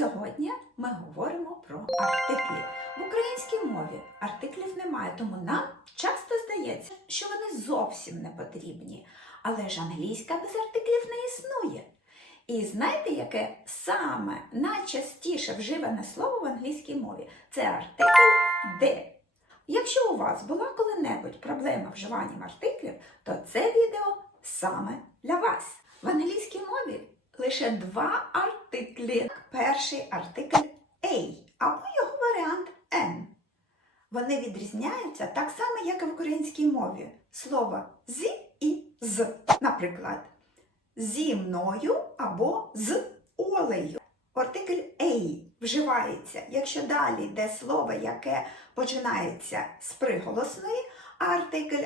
Сьогодні ми говоримо про артиклі. В українській мові артиклів немає, тому нам часто здається, що вони зовсім не потрібні. Але ж англійська без артиклів не існує. І знаєте, яке саме найчастіше вживане слово в англійській мові? Це артикль де. Якщо у вас була коли-небудь проблема вживанням артиклів, то це відео саме для вас. В англійській мові лише два артиклі. Перший артикль A або його варіант N. Вони відрізняються так само, як і в українській мові. Слово з і з. Наприклад, зі мною або з Олею. Артикль A вживається, якщо далі йде слово, яке починається з приголосної, а артикль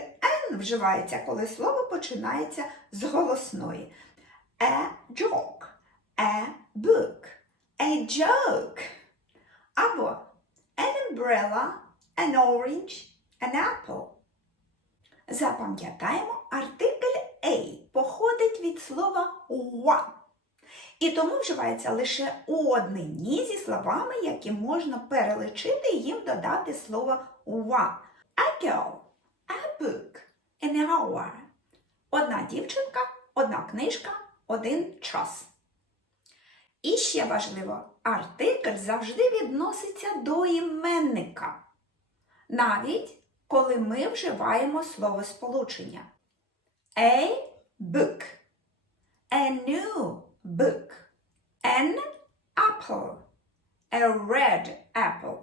N вживається, коли слово починається з голосної. A joke, a book, a joke. Або an umbrella, an orange, an apple. Запам'ятаємо, артикль A походить від слова one. І тому вживається лише у однині зі словами, які можна переличити і їм додати слово one. A girl, a book, an hour. Одна дівчинка, одна книжка, один час. І ще важливо, артикль завжди відноситься до іменника. Навіть коли ми вживаємо словосполучення. A book. A new book. An apple. A red apple.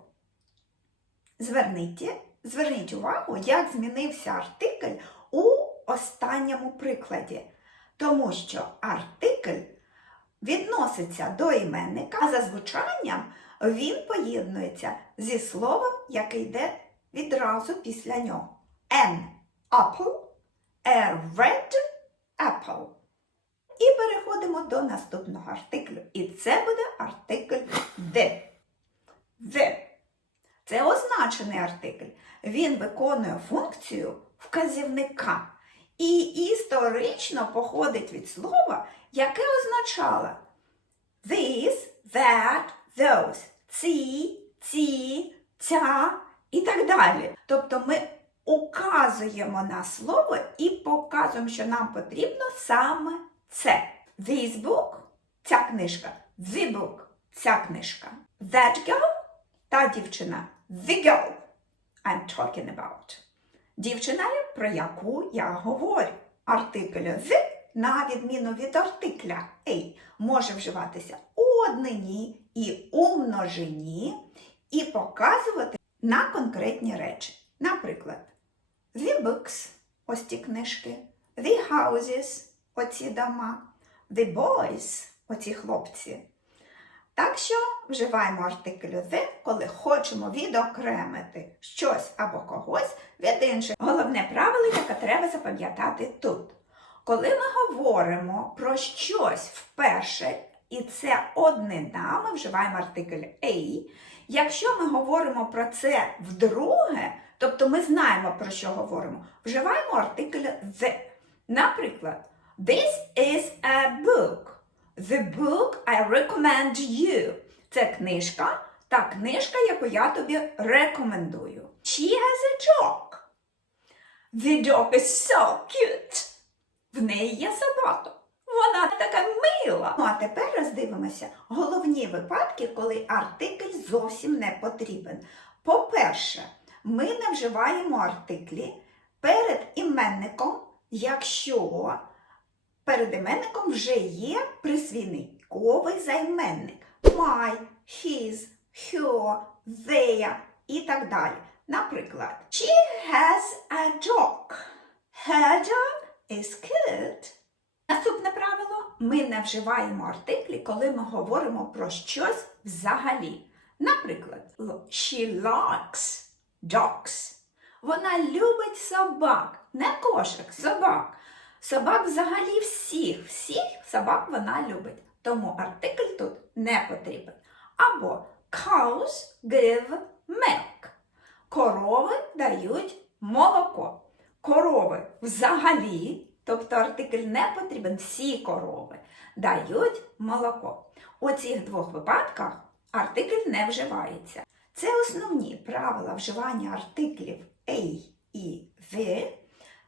Зверніть, зверніть увагу, як змінився артикль у останньому прикладі. Тому що артикль відноситься до іменника, а за звучанням він поєднується зі словом, яке йде відразу після нього. An apple, a red apple. І переходимо до наступного артиклю. І це буде артикль the. The. Це означений артикль. Він виконує функцію вказівника. І історично походить від слова, яке означало this, that, those, ці, ці, ця і так далі. Тобто ми указуємо на слово і показуємо, що нам потрібно саме це. This book – ця книжка. The book – ця книжка. That girl – та дівчина. The girl I'm talking about. Дівчина, про яку я говорю. Артикль the, на відміну від артикля a, може вживатися у однині і у множині і показувати на конкретні речі. Наприклад, the books – ось ті книжки, the houses – оці дома, the boys – оці хлопці. Так що вживаємо артикль the, коли хочемо відокремити щось або когось від інших. Головне правило, яке треба запам'ятати тут. Коли ми говоримо про щось вперше, і це однина, ми вживаємо артикль A. Якщо ми говоримо про це вдруге, тобто ми знаємо, про що говоримо, вживаємо артикль the. Наприклад, This is a book. The book I recommend you. Це книжка, та книжка, яку я тобі рекомендую. She has a dog. The dog is so cute. В неї є собака. Вона така мила. Ну а тепер роздивимося головні випадки, коли артикль зовсім не потрібен. По-перше, ми не вживаємо артиклі перед іменником, якщо перед іменником вже є присвійниковий займенник. My, his, her, their і так далі. Наприклад, She has a dog. Her dog is cute. Наступне правило: ми не вживаємо артиклі, коли ми говоримо про щось взагалі. Наприклад, she likes dogs. Вона любить собак, не кошик, собак. Собак взагалі всіх, всіх собак вона любить. Тому артикль тут не потрібен. Або cows give milk. Корови дають молоко. Корови взагалі, тобто артикль не потрібен, всі корови дають молоко. У цих двох випадках артикль не вживається. Це основні правила вживання артиклів «ей» і «ви»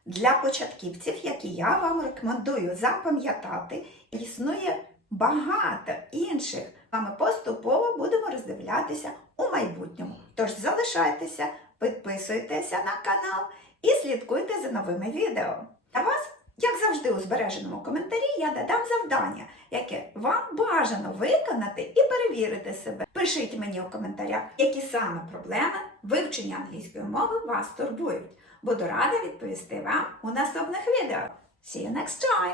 для початківців, які я вам рекомендую запам'ятати. Існує багато інших. А ми поступово будемо роздивлятися у майбутньому. Тож залишайтеся, підписуйтеся на канал і слідкуйте за новими відео. Для вас, як завжди, у збереженому коментарі я додам завдання, яке вам бажано виконати і перевірити себе. Пишіть мені у коментарях, які саме проблеми вивчення англійської мови вас турбують. Буду рада відповісти вам у наступних відео. See you next time!